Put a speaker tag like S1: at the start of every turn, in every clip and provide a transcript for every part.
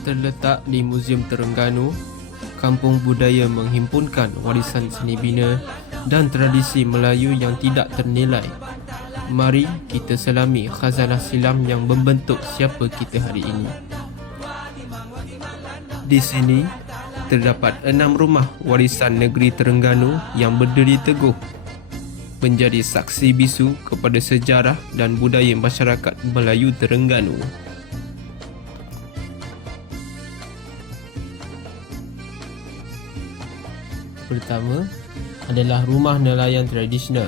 S1: Terletak di Muzium Terengganu, kampung budaya menghimpunkan warisan seni bina dan tradisi Melayu yang tidak ternilai. Mari kita selami khazanah silam yang membentuk siapa kita hari ini. Di sini terdapat enam rumah warisan negeri Terengganu yang berdiri teguh menjadi saksi bisu kepada sejarah dan budaya masyarakat Melayu Terengganu. Pertama adalah rumah nelayan tradisional.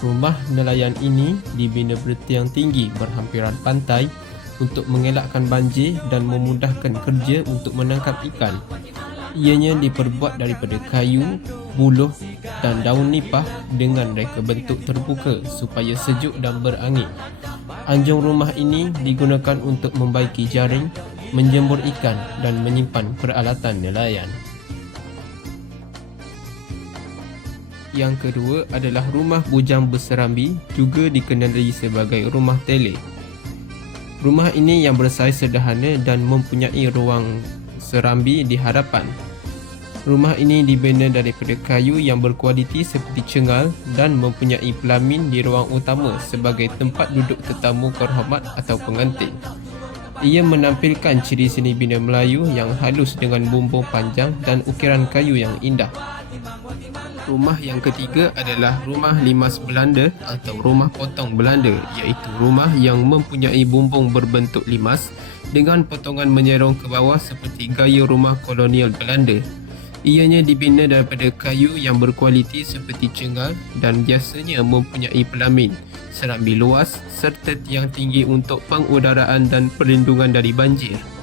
S1: Rumah nelayan ini dibina bertiang tinggi berhampiran pantai untuk mengelakkan banjir dan memudahkan kerja untuk menangkap ikan. Ianya diperbuat daripada kayu, buluh dan daun nipah dengan reka bentuk terbuka supaya sejuk dan berangin. Anjung rumah ini digunakan untuk membaiki jaring, menjemur ikan dan menyimpan peralatan nelayan. Yang kedua adalah rumah bujang berserambi juga dikenali sebagai rumah tele. Rumah ini yang bersaiz sederhana dan mempunyai ruang serambi di hadapan. Rumah ini dibina daripada kayu yang berkualiti seperti cengal dan mempunyai pelamin di ruang utama sebagai tempat duduk tetamu terhormat atau pengantin. Ia menampilkan ciri seni bina Melayu yang halus dengan bumbung panjang dan ukiran kayu yang indah. Rumah yang ketiga adalah rumah limas Belanda atau rumah potong Belanda iaitu rumah yang mempunyai bumbung berbentuk limas dengan potongan menyerong ke bawah seperti gaya rumah kolonial Belanda. Ianya dibina daripada kayu yang berkualiti seperti cengal dan biasanya mempunyai pelamin, serambi luas serta tiang tinggi untuk pengudaraan dan perlindungan dari banjir.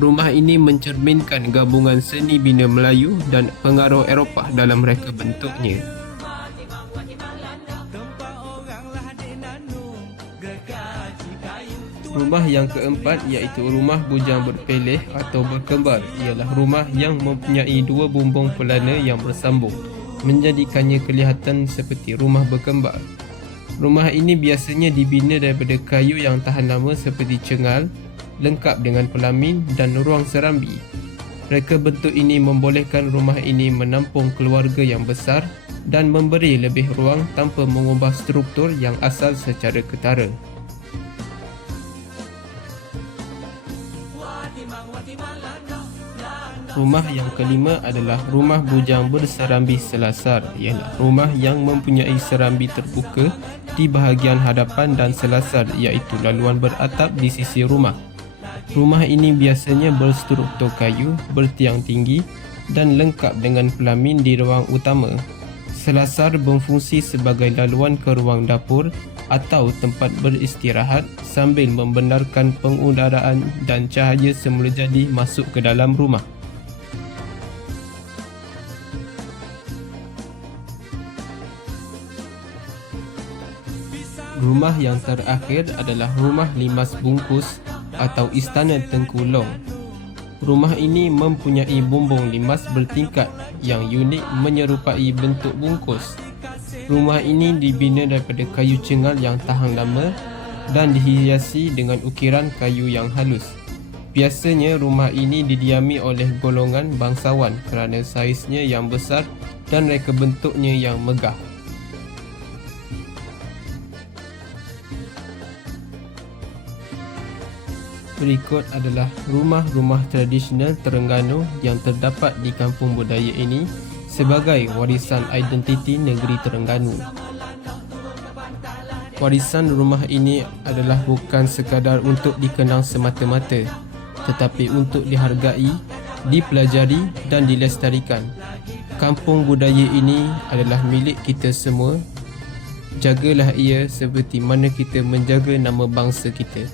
S1: Rumah ini mencerminkan gabungan seni bina Melayu dan pengaruh Eropah dalam reka bentuknya. Rumah yang keempat iaitu rumah bujang berpeleh atau berkembar ialah rumah yang mempunyai dua bumbung pelana yang bersambung menjadikannya kelihatan seperti rumah berkembar. Rumah ini biasanya dibina daripada kayu yang tahan lama seperti cengal, lengkap dengan pelamin dan ruang serambi. Reka bentuk ini membolehkan rumah ini menampung keluarga yang besar dan memberi lebih ruang tanpa mengubah struktur yang asal secara ketara. Rumah yang kelima adalah rumah bujang berserambi selasar ialah rumah yang mempunyai serambi terbuka di bahagian hadapan dan selasar iaitu laluan beratap di sisi rumah. Rumah ini biasanya berstruktur kayu, bertiang tinggi dan lengkap dengan pelamin di ruang utama. Selasar berfungsi sebagai laluan ke ruang dapur atau tempat beristirahat sambil membenarkan pengudaraan dan cahaya semula jadi masuk ke dalam rumah. Rumah yang terakhir adalah rumah limas bungkus atau istana Tengku Long. Rumah ini mempunyai bumbung limas bertingkat yang unik menyerupai bentuk bungkus. Rumah ini dibina daripada kayu cengal yang tahan lama dan dihiasi dengan ukiran kayu yang halus. Biasanya rumah ini didiami oleh golongan bangsawan kerana saiznya yang besar dan reka bentuknya yang megah. Berikut adalah rumah-rumah tradisional Terengganu yang terdapat di kampung budaya ini sebagai warisan identiti negeri Terengganu. Warisan rumah ini adalah bukan sekadar untuk dikenang semata-mata tetapi untuk dihargai, dipelajari dan dilestarikan. Kampung budaya ini adalah milik kita semua. Jagalah ia seperti mana kita menjaga nama bangsa kita.